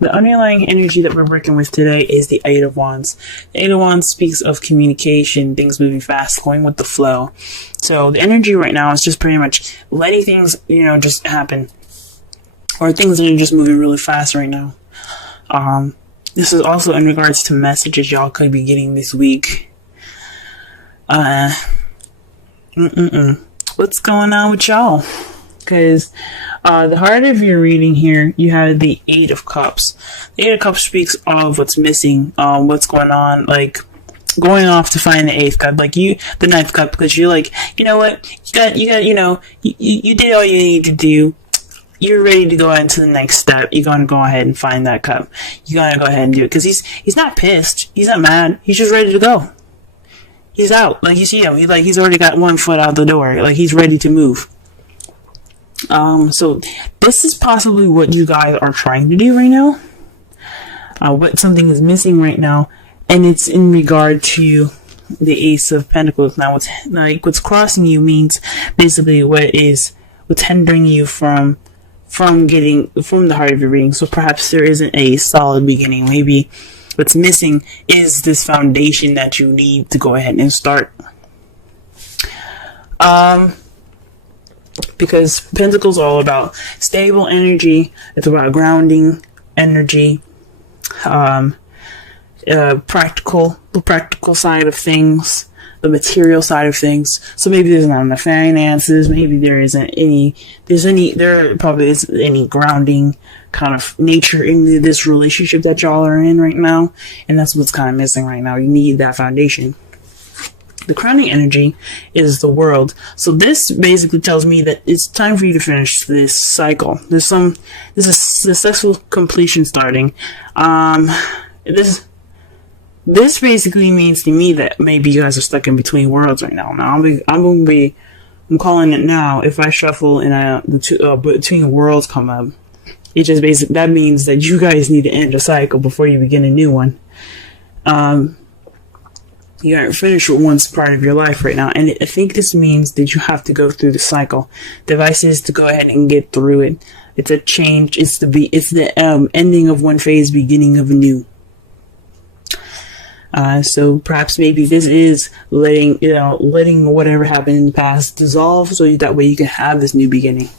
the underlying energy that we're working with today is the Eight of Wands. The Eight of Wands speaks of communication, things moving fast, going with the flow. So the energy right now is just pretty much letting things, just happen. Or things that are just moving really fast right now. This is also in regards to messages y'all could be getting this week. What's going on with y'all? Because the heart of your reading here, you have the Eight of Cups. The Eight of Cups speaks of what's missing, what's going on, like going off to find the Eighth Cup, the Ninth Cup, because you're like, you know what, you did all you need to do. You're ready to go into the next step. You're going to go ahead and find that cup. You're going to go ahead and do it. Because he's not pissed. He's not mad. He's just ready to go. He's out. Like, you see him. He's already got one foot out the door. Like, he's ready to move. So this is possibly what you guys are trying to do right now. What something is missing right now. And it's in regard to the Ace of Pentacles. Now, what's crossing you means basically what's hindering you from getting from the heart of your reading. So perhaps there isn't a solid beginning. Maybe what's missing is this foundation that you need to go ahead and start. Because Pentacles are all about stable energy. It's about grounding energy. The practical side of things. The material side of things. So maybe there's not enough finances. Maybe there probably isn't any grounding kind of nature in this relationship that y'all are in right now. And that's what's kind of missing right now. You need that foundation. The crowning energy is the World. So this basically tells me that it's time for you to finish this cycle. There's a successful completion starting. This basically means to me that maybe you guys are stuck in between worlds right now. Now I'm calling it now. If I shuffle and between worlds come up, it just basically that means that you guys need to end a cycle before you begin a new one. You aren't finished with one part of your life right now, and I think this means that you have to go through the cycle. The advice is to go ahead and get through it. It's a change. It's the ending of one phase, beginning of a new. So perhaps maybe this is letting whatever happened in the past dissolve, so that way you can have this new beginning.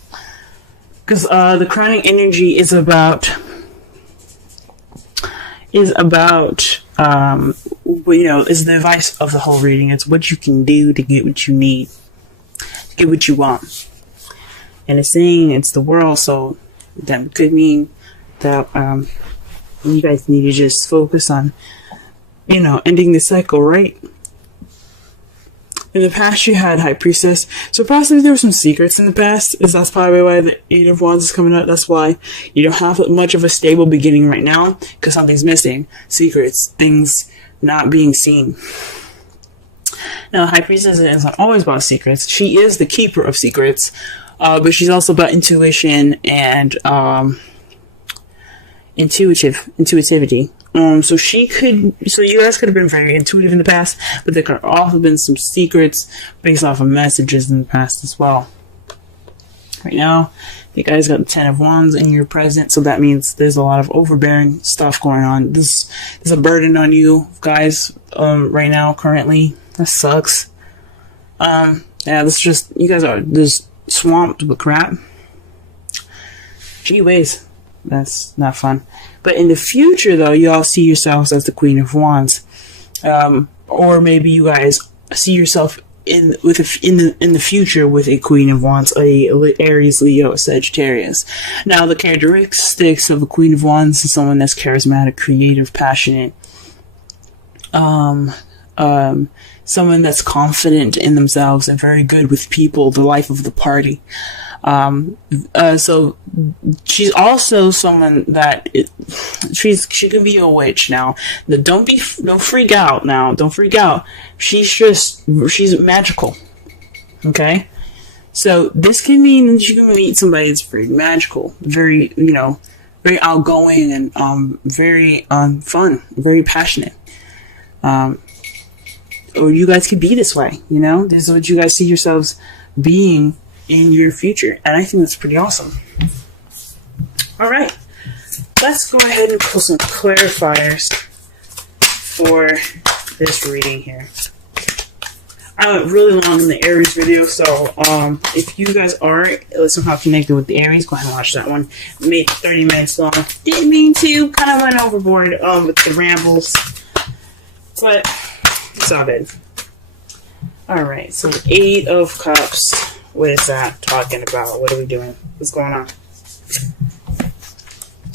Because the crowning energy is about is the advice of the whole reading. It's what you can do to get what you need, get what you want. And it's saying it's the world, so that could mean that you guys need to just focus on ending the cycle, right? In the past, you had High Priestess. So possibly there were some secrets in the past. That's probably why the Eight of Wands is coming out. That's why you don't have much of a stable beginning right now, because something's missing. Secrets, things not being seen. Now, High Priestess is not always about secrets. She is the keeper of secrets, but she's also about intuition and intuitivity. So you guys could have been very intuitive in the past, but there could have also been some secrets based off of messages in the past as well. Right now, you guys got the Ten of Wands in your present, so that means there's a lot of overbearing stuff going on. There's a burden on you guys, right now, currently. That sucks. You guys are just swamped with crap. Gee whiz. That's not fun. But in the future, though, you all see yourselves as the Queen of Wands, or maybe you guys see yourself in the future with a Queen of Wands, a Aries, Leo, Sagittarius. Now, the characteristics of a Queen of Wands is someone that's charismatic, creative, passionate, someone that's confident in themselves and very good with people, the life of the party. So she's also someone that she can be a witch now. Don't freak out now. Don't freak out. She's magical. Okay? So this can mean that you can meet somebody that's very magical, very, very outgoing and, very, fun, very passionate. Or you guys could be this way, This is what you guys see yourselves being in your future, and I think that's pretty awesome. All right, let's go ahead and pull some clarifiers for this reading here. I went really long in the Aries video, so if you guys are somehow connected with the Aries, go ahead and watch that one. Made 30 minutes long. Didn't mean to. Kind of went overboard with the rambles, but it's all good. Alright, so 8 of Cups. What is that talking about? What are we doing? What's going on?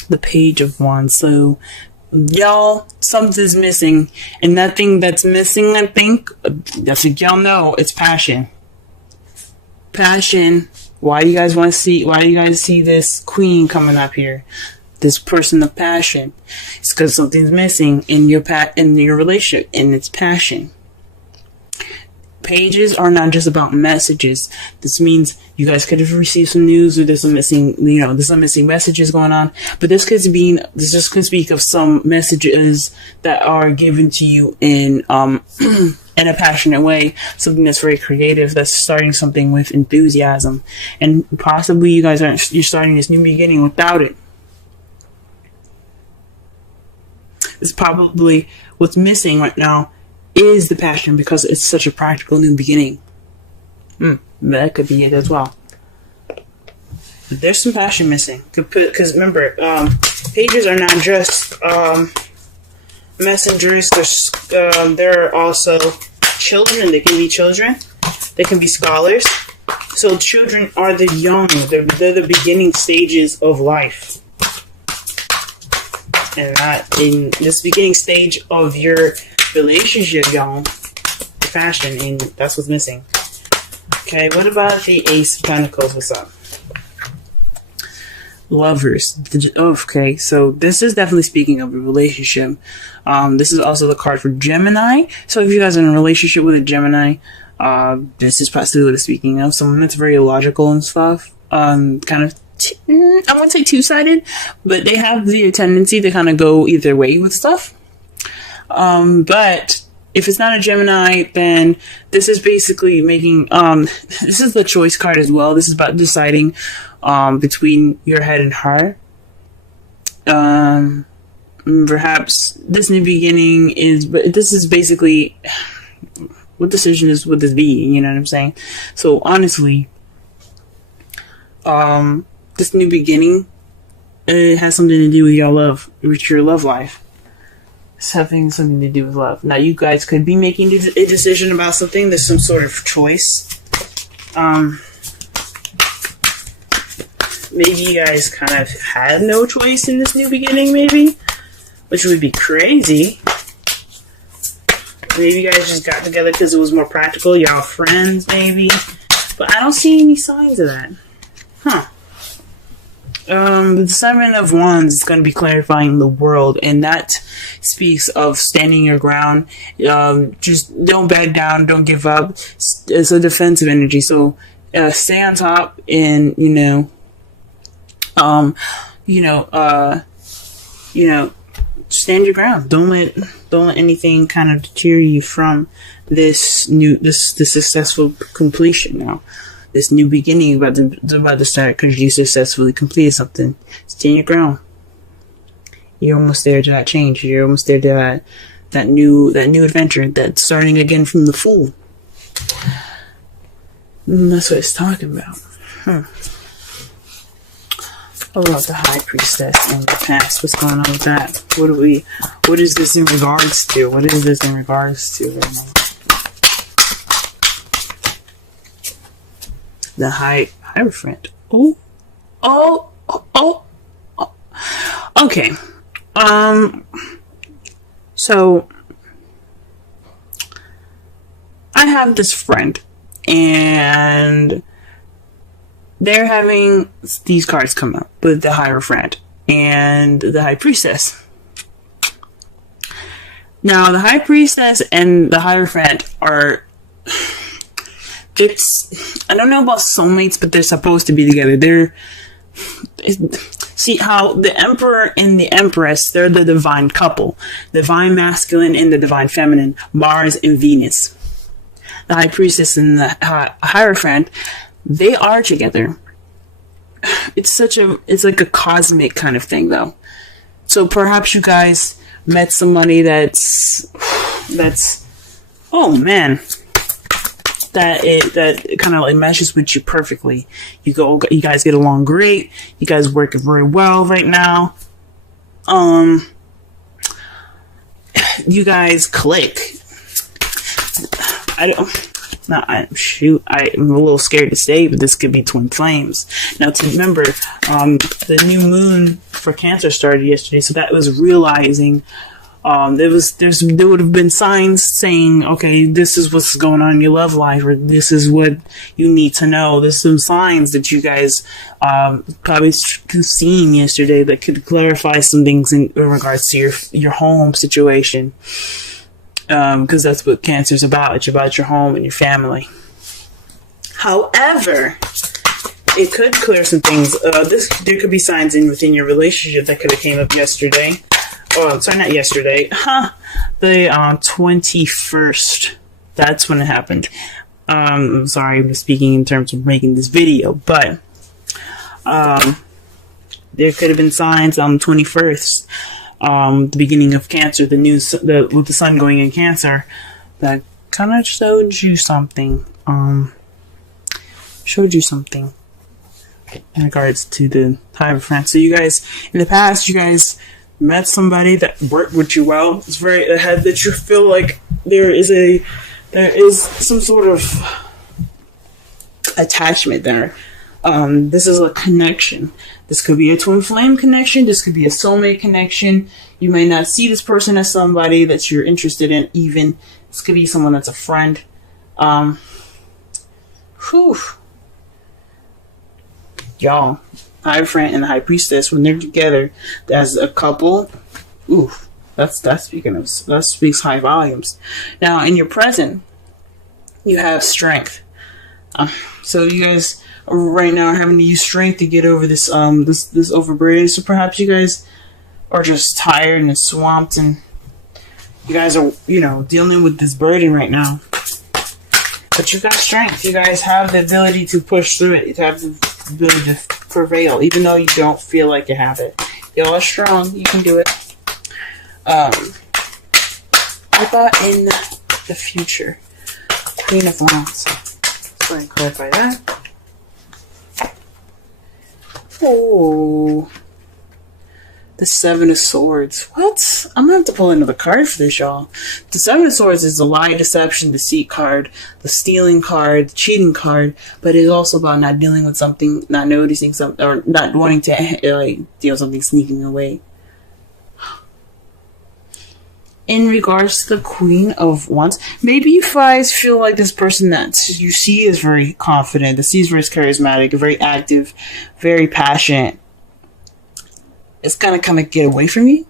The Page of Wands. So, y'all, something's missing. And that thing that's missing, I think, that's what y'all know, it's passion. Passion. Why do you guys see this queen coming up here? This person of passion. It's because something's missing in your relationship, and it's passion. Pages are not just about messages. This means you guys could have received some news, or there's some missing messages going on. But this just could speak of some messages that are given to you in in a passionate way, something that's very creative, that's starting something with enthusiasm, and possibly you're starting this new beginning without it. It's probably what's missing right now is the passion, because it's such a practical new beginning. That could be it as well. But there's some passion missing. Because remember, pages are not just messengers. There are also children. They can be children. They can be scholars. So children are the young. They're the beginning stages of life. And not in this beginning stage of your relationship, y'all. Passion, and that's what's missing. Okay, what about the Ace of Pentacles? What's up? Lovers. Okay, so this is definitely speaking of a relationship. This is also the card for Gemini. So if you guys are in a relationship with a Gemini, this is possibly what it's speaking of. Someone that's very logical and stuff. Kind of, I wouldn't say two-sided, but they have the tendency to kind of go either way with stuff. But if it's not a Gemini, then this is basically making, this is the choice card as well. This is about deciding, between your head and heart. Perhaps this new beginning but this is basically, what decision would this be? You know what I'm saying? So honestly, this new beginning, it has something to do with your love life. It's having something to do with love. Now, you guys could be making a decision about something. There's some sort of choice. Maybe you guys kind of had no choice in this new beginning, maybe, which would be crazy. Maybe you guys just got together because it was more practical. Y'all friends, maybe. But I don't see any signs of that. Huh. The Seven of Wands is going to be clarifying the world, and that speaks of standing your ground. Just don't back down, don't give up. It's a defensive energy, so stay on top, and stand your ground. Don't let anything kind of deter you from this successful completion now. This new beginning about to start because you successfully completed something. Stand your ground. You're almost there to that change. You're almost there to that new adventure. That's starting again from the Fool. And that's what it's talking about. What about the High Priestess in the past? What's going on with that? What is this in regards to? What is this in regards to right now? The Hierophant. Oh. Okay. So I have this friend, and they're having these cards come up with the Hierophant and the High Priestess. Now, the High Priestess and the Hierophant are... I don't know about soulmates, but they're supposed to be together. See how the Emperor and the Empress, they're the divine couple. Divine masculine and the divine feminine. Mars and Venus. The High Priestess and the Hierophant, they are together. It's like a cosmic kind of thing, though. So perhaps you guys met somebody that's oh man, that kind of like meshes with you perfectly. You guys get along great. You guys work very well right now. You guys click. I'm a little scared to say, but this could be twin flames. Now, to remember, the new moon for Cancer started yesterday, so that was realizing there would have been signs saying, okay, this is what's going on in your love life, or this is what you need to know. There's some signs that you guys probably seen yesterday that could clarify some things in regards to your home situation. Because that's what Cancer's about. It's about your home and your family. However, it could clear some things. There could be signs within your relationship that could have came up yesterday. Oh, sorry, not yesterday. The 21st. That's when it happened. I'm sorry, I'm speaking in terms of making this video, but there could have been signs on the 21st. The beginning of Cancer, with the sun going in Cancer, that kind of showed you something. In regards to the time of France. So you guys, in the past, you guys met somebody that worked with you well. It's very ahead that you feel like there is some sort of attachment there. This is a connection. This could be a twin flame connection. This could be a soulmate connection. You may not see this person as somebody that you're interested in even. This could be someone that's a friend. Y'all, High Friend and the High Priestess, when they're together as a couple, that speaks high volumes. Now, in your present, you have strength. So you guys right now are having to use strength to get over this overburden. So perhaps you guys are just tired and swamped, and you guys are, dealing with this burden right now. But you got strength. You guys have the ability to push through it. You have the ability to prevail, even though you don't feel like you have it. Y'all are strong. You can do it. What about in the future? Queen of Wands. Go ahead and clarify that. Oh, the Seven of Swords. What? I'm gonna have to pull another card for this, y'all. The Seven of Swords is the lie, deception, deceit card, the stealing card, the cheating card, but it's also about not dealing with something, not noticing something, or not wanting to deal with something sneaking away. In regards to the Queen of Wands, maybe you guys feel like this person that you see is very confident, that sees very charismatic, very active, very passionate, it's gonna kind of get away from you.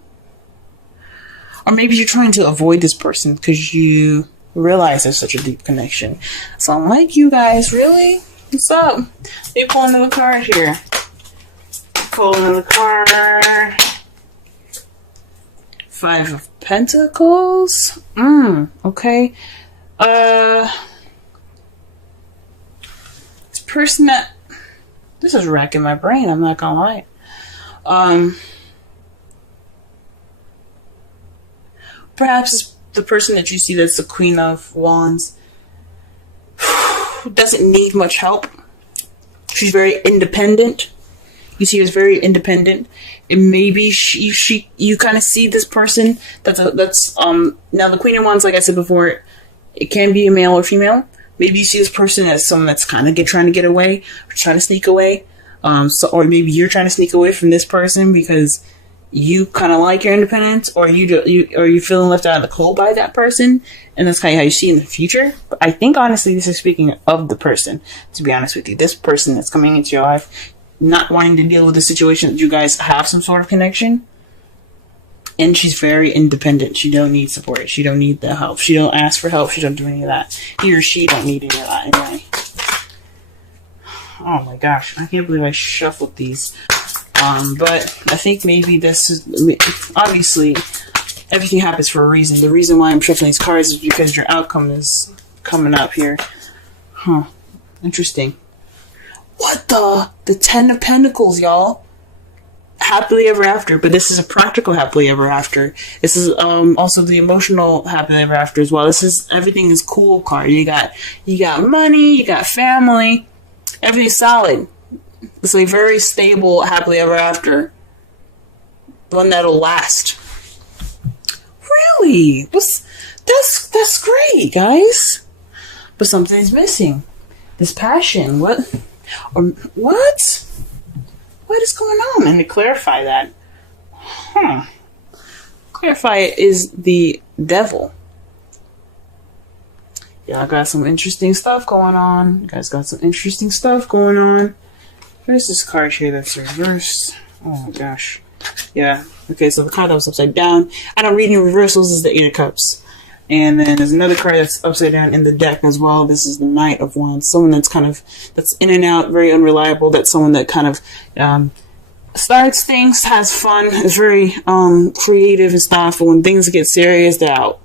Or maybe you're trying to avoid this person because you realize there's such a deep connection. So I'm like, you guys, really? What's up? Let me pull another card here. Pull another card. Five of Pentacles. Okay. This person that... This is racking my brain, I'm not gonna lie. Perhaps the person that you see that's the Queen of Wands doesn't need much help. She's very independent. You see her as very independent. And maybe you kind of see this person that's now the Queen of Wands, like I said before, it can be a male or female. Maybe you see this person as someone that's kind of trying to get away, or trying to sneak away. Or maybe you're trying to sneak away from this person because you kind of like your independence, or you're feeling left out of the cold by that person, and that's kind of how you see in the future. But I think honestly, this is speaking of the person. To be honest with you, this person that's coming into your life, not wanting to deal with the situation that you guys have some sort of connection, and she's very independent. She don't need support. She don't need the help. She don't ask for help. She don't do any of that. He or she don't need any of that anyway. Oh my gosh, I can't believe I shuffled these. But I think maybe this is... Obviously, everything happens for a reason. The reason why I'm shuffling these cards is because your outcome is coming up here. Interesting. What the? The Ten of Pentacles, y'all. happily ever after, but this is a practical happily ever after. This is also the emotional happily ever after as well. This is everything is cool card. You got money, you got family, everything's solid. It's a very stable happily ever after. One that'll last. Really? That's great, guys. But something's missing. This passion. What? What is going on? And to clarify that, clarify it is the devil. Y'all got some interesting stuff going on. You guys got some interesting stuff going on. There's this card here that's reversed. Oh my gosh. Yeah. Okay, so the card that was upside down. I don't read any reversals is the Eight of Cups. And then there's another card that's upside down in the deck as well. This is the Knight of Wands. Someone that's in and out, very unreliable. That's someone that kind of starts things, has fun, is very creative and stuff. But when things get serious, they're out.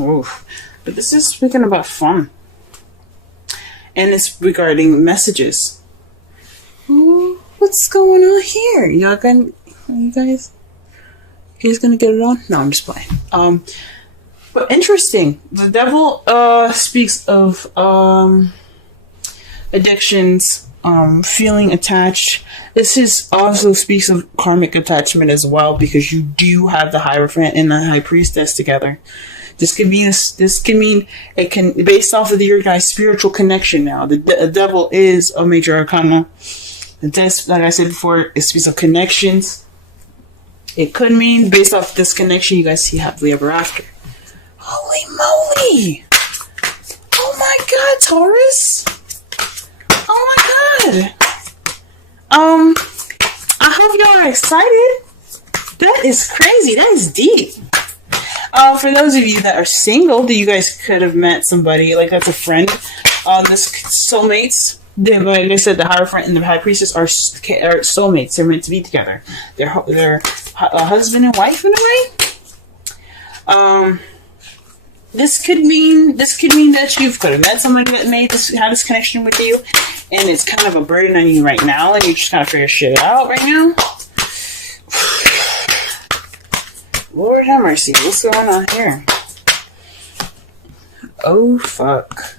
Oof. But this is speaking about fun. And it's regarding messages. Ooh, what's going on here? You guys gonna get it on? No, I'm just playing. But interesting. The devil speaks of addictions, feeling attached. This also speaks of karmic attachment as well, because you do have the Hierophant and the High Priestess together. This can mean it can, based off of your guys' spiritual connection now. The devil is a major arcana. Like I said before, it speaks of connections. It could mean, based off this connection, you guys see happily ever after. Holy moly! Oh my god, Taurus! Oh my god! I hope y'all are excited. That is crazy. That is deep. For those of you that are single, that you guys could have met somebody, like that's a friend. This soulmates. Like I said, the Hierophant and the High Priestess are soulmates. They're meant to be together. They're husband and wife in a way. This could mean that you could have met somebody that had this connection with you, and it's kind of a burden on you right now, and you just kind of figure shit out right now. Lord have mercy, what's going on here? Oh fuck.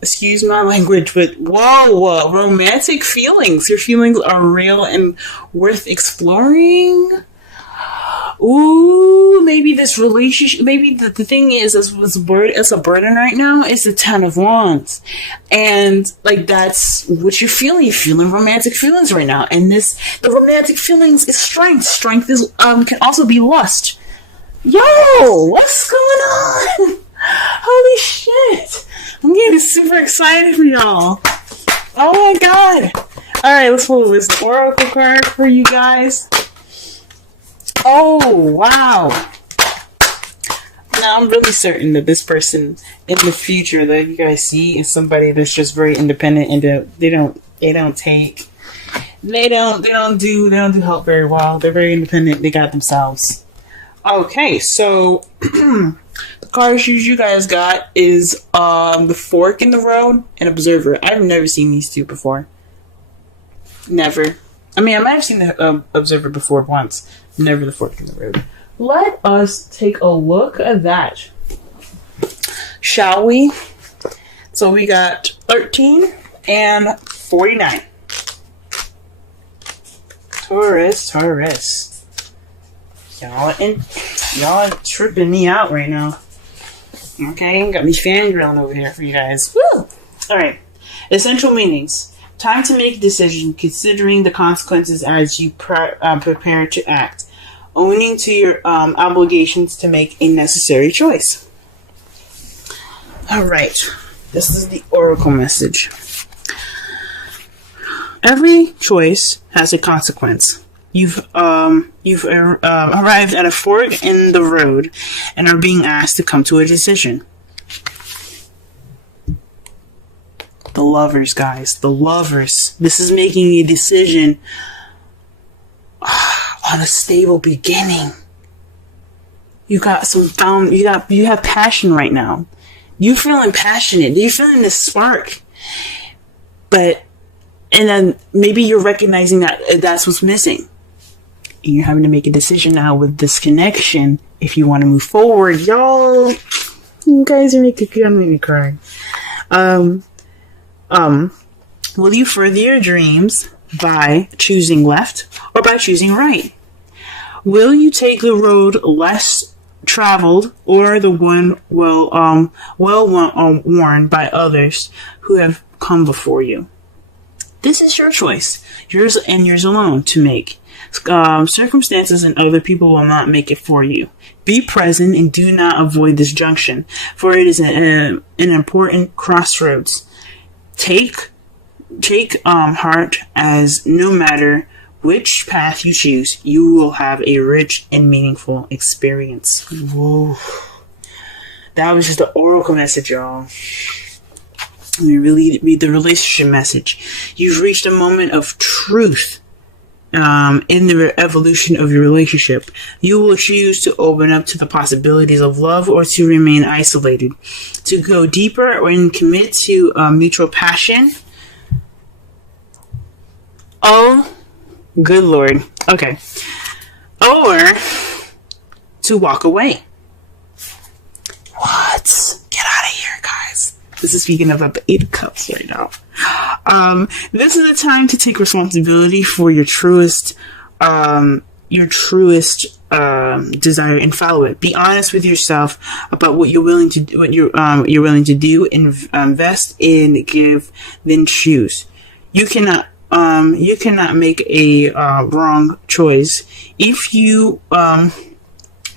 Excuse my language, but whoa, romantic feelings. Your feelings are real and worth exploring. Ooh, maybe this relationship, maybe the thing is, it's a burden right now, is the Ten of Wands. And, like, that's what you're feeling. You're feeling romantic feelings right now. And the romantic feelings is strength. Strength is, can also be lust. Yo, what's going on? Holy shit. I'm getting super excited for y'all. Oh my god. Alright, let's pull this oracle card for you guys. Oh, wow. Now, I'm really certain that this person in the future that you guys see is somebody that's just very independent, and they don't do help very well. They're very independent. They got themselves. Okay, so the cards you guys got is the Fork in the Road and Observer. I've never seen these two before. Never. I mean, I might have seen the Observer before once. Never the Fork in the Road. Let us take a look at that, shall we? So we got 13 and 49. Taurus. Y'all tripping me out right now. Okay, got me fangirling over here for you guys. Woo! Alright. Essential meanings. Time to make a decision, considering the consequences as you prepare to act. Owning to your obligations to make a necessary choice. Alright. This is the oracle message. Every choice has a consequence. You've arrived at a fork in the road and are being asked to come to a decision. The Lovers, guys. The Lovers. This is making a decision on a stable beginning. You got you have passion right now. You're feeling passionate. You're feeling this spark. And then maybe you're recognizing that that's what's missing. and you're having to make a decision now with this connection if you want to move forward. Y'all, you guys are making me cry. Will you further your dreams by choosing left or by choosing right? Will you take the road less traveled or the one worn by others who have come before you? This is your choice, yours and yours alone to make. Circumstances and other people will not make it for you. Be present and do not avoid this junction, for it is an important crossroads. Take heart, as no matter which path you choose, you will have a rich and meaningful experience. Whoa. That was just the oracle message, y'all. Let me really read the relationship message. You've reached a moment of truth in the evolution of your relationship. You will choose to open up to the possibilities of love or to remain isolated, to go deeper and commit to mutual passion. Oh, good Lord. Okay. Or to walk away. What? Get out of here, guys. This is speaking of the 8 of Cups right now. This is the time to take responsibility for your truest desire and follow it. Be honest with yourself about what you're willing to do, you're willing to do, invest in, give, then choose. You cannot make a wrong choice. If you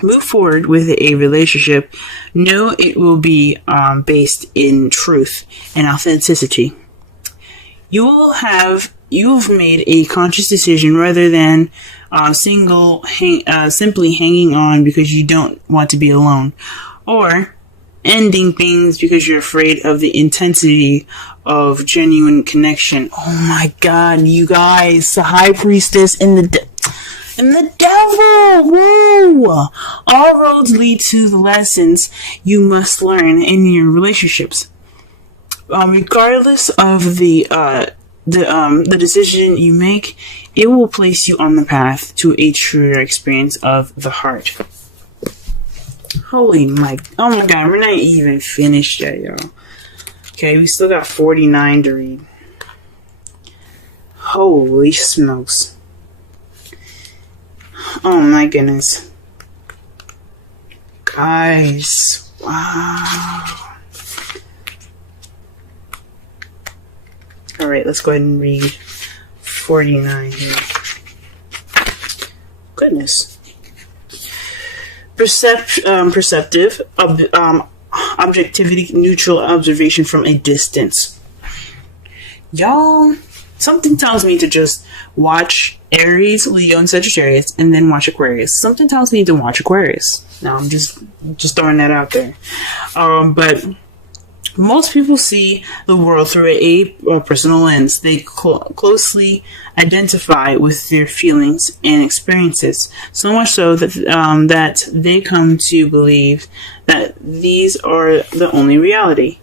move forward with a relationship, know it will be based in truth and authenticity. You've made a conscious decision rather than simply hanging on because you don't want to be alone, or ending things because you're afraid of the intensity of genuine connection. Oh my God, you guys, the High Priestess and the devil. Whoa! All roads lead to the lessons you must learn in your relationships. Regardless of the decision you make, it will place you on the path to a truer experience of the heart. Oh my God, we're not even finished yet, y'all. Okay, we still got 49 to read. Holy smokes. Oh my goodness. Guys, wow. Alright, let's go ahead and read 49 here. Goodness. Perceptive, objectivity, neutral observation from a distance. Y'all, something tells me to just watch Aries, Leo, and Sagittarius, and then watch Aquarius. Something tells me to watch Aquarius. Now, I'm just throwing that out there. But most people see the world through a personal lens. They closely identify with their feelings and experiences, so much so that that they come to believe that these are the only reality.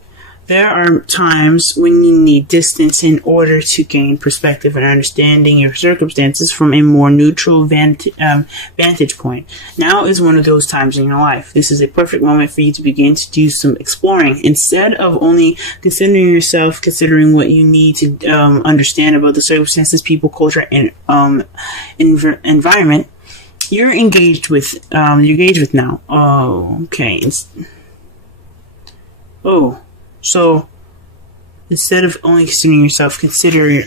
There are times when you need distance in order to gain perspective and understanding your circumstances from a more neutral vantage point. Now is one of those times in your life. This is a perfect moment for you to begin to do some exploring. Instead of only considering yourself, considering what you need to understand about the circumstances, people, culture, and environment you're engaged with now. Oh, okay. So instead of only considering yourself, consider your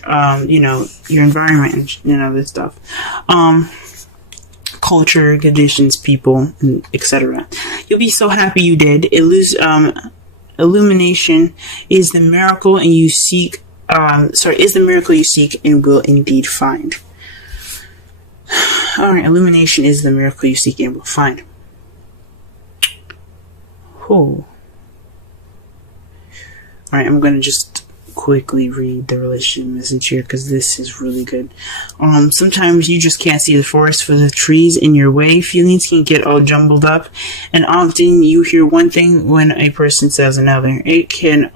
environment and this stuff, culture, conditions, people, etc. You'll be so happy you did. Illumination is the miracle, and you seek. Is the miracle you seek and will indeed find. All right, illumination is the miracle you seek and will find. Oh. Alright, I'm going to just quickly read the relationship message here because this is really good. Sometimes you just can't see the forest for the trees in your way. Feelings can get all jumbled up, and often you hear one thing when a person says another. It can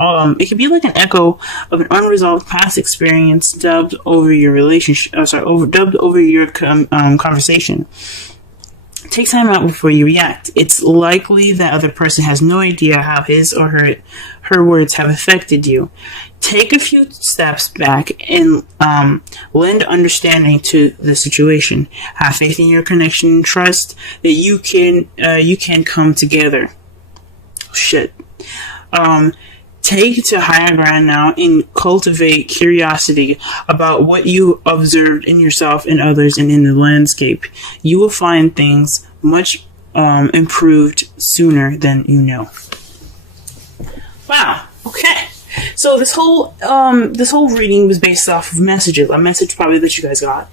be like an echo of an unresolved past experience dubbed over your relationship. Dubbed over your conversation. Take time out before you react. It's likely that other person has no idea how his or her words have affected you. Take a few steps back and lend understanding to the situation. Have faith in your connection and trust that you can come together. Shit. Take to higher ground now and cultivate curiosity about what you observed in yourself and others and in the landscape. You will find things much improved sooner than you know. Wow. Okay. So this whole reading was based off of messages. A message probably that you guys got.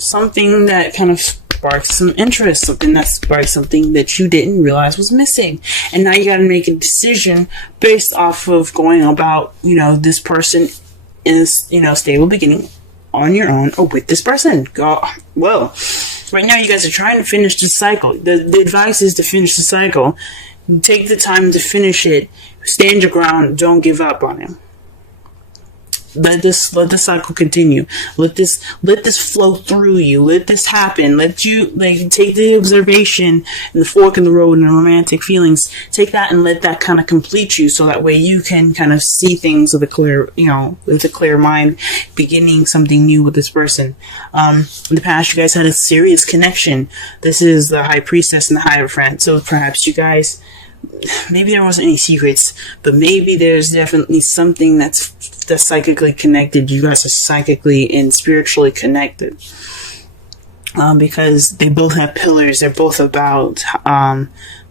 Something that kind of sparked some interest, something that sparked something that you didn't realize was missing. And now you got to make a decision based off of going about, this person is, stable beginning on your own or with this person. Well, right now you guys are trying to finish the cycle. The advice is to finish the cycle. Take the time to finish it. Stand your ground. Don't give up on him. Let the cycle continue. Let this flow through you. Let this happen. Let you take the observation and the fork in the road and the romantic feelings. Take that and let that kind of complete you, so that way you can kind of see things with a clear mind, beginning something new with this person. In the past, you guys had a serious connection. This is the High Priestess and the Hierophant. So perhaps you guys, maybe there wasn't any secrets, but maybe there's definitely something that's psychically connected. You guys are psychically and spiritually connected, because they both have pillars. They're both about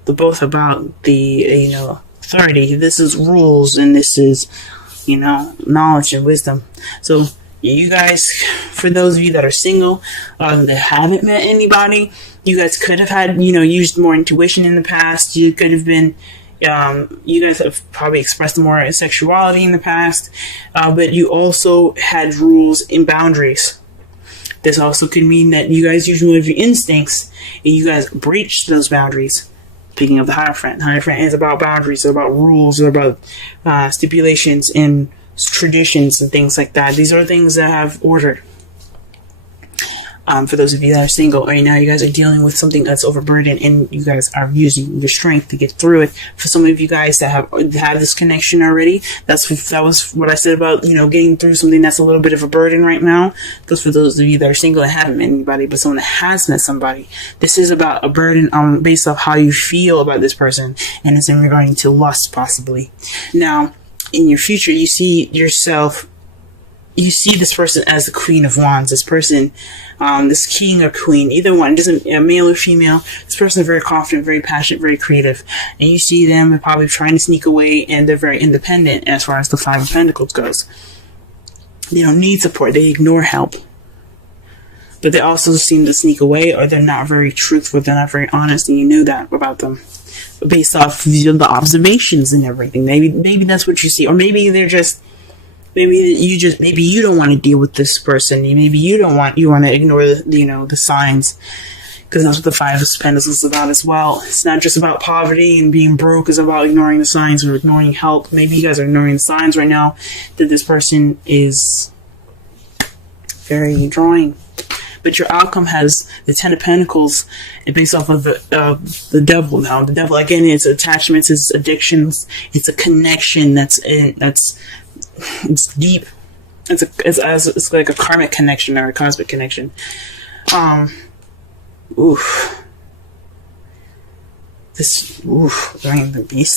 the authority. This is rules, and this is knowledge and wisdom. So you guys, for those of you that are single, that haven't met anybody, you guys could have had, used more intuition in the past. You could have been, you guys have probably expressed more sexuality in the past, but you also had rules and boundaries. This also could mean that you guys usually have your instincts and you guys breach those boundaries. Speaking of the Hierophant, is about boundaries, it's about rules, it's about stipulations and traditions and things like that. These are things that have order. For those of you that are single right now, you guys are dealing with something that's overburdened, and you guys are using the strength to get through it. For some of you guys that have this connection already, that was what I said about getting through something that's a little bit of a burden right now. Because for those of you that are single and haven't met anybody, but someone that has met somebody, this is about a burden based off how you feel about this person, and it's in regarding to lust possibly. Now, in your future, you see this person as the Queen of Wands. This person, this king or queen, either one, doesn't male or female. This person is very confident, very passionate, very creative, and you see them probably trying to sneak away, and they're very independent as far as the Five of Pentacles goes. They don't need support. They ignore help, but they also seem to sneak away, or they're not very truthful. They're not very honest, and you know that about them based off the observations and everything. Maybe that's what you see, or maybe they're just. Maybe you don't want to deal with this person. Maybe you want to ignore the signs, because that's what the Five of Pentacles is about as well. It's not just about poverty and being broke. It's about ignoring the signs or ignoring help. Maybe you guys are ignoring the signs right now that this person is very drawing. But your outcome has the Ten of Pentacles, and based off of the Devil. Now, the Devil again, it's attachments, it's addictions, it's a connection it's deep. It's like a karmic connection or a cosmic connection. Based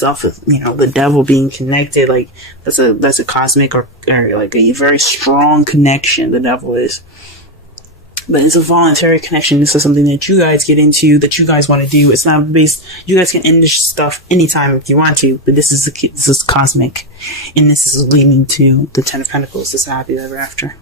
off of the Devil being connected, like that's a cosmic or like a very strong connection. The Devil is. But it's a voluntary connection. This is something that you guys get into, that you guys want to do. It's not based. You guys can end this stuff anytime if you want to. But this is cosmic, and this is leading to the Ten of Pentacles. This happy ever after.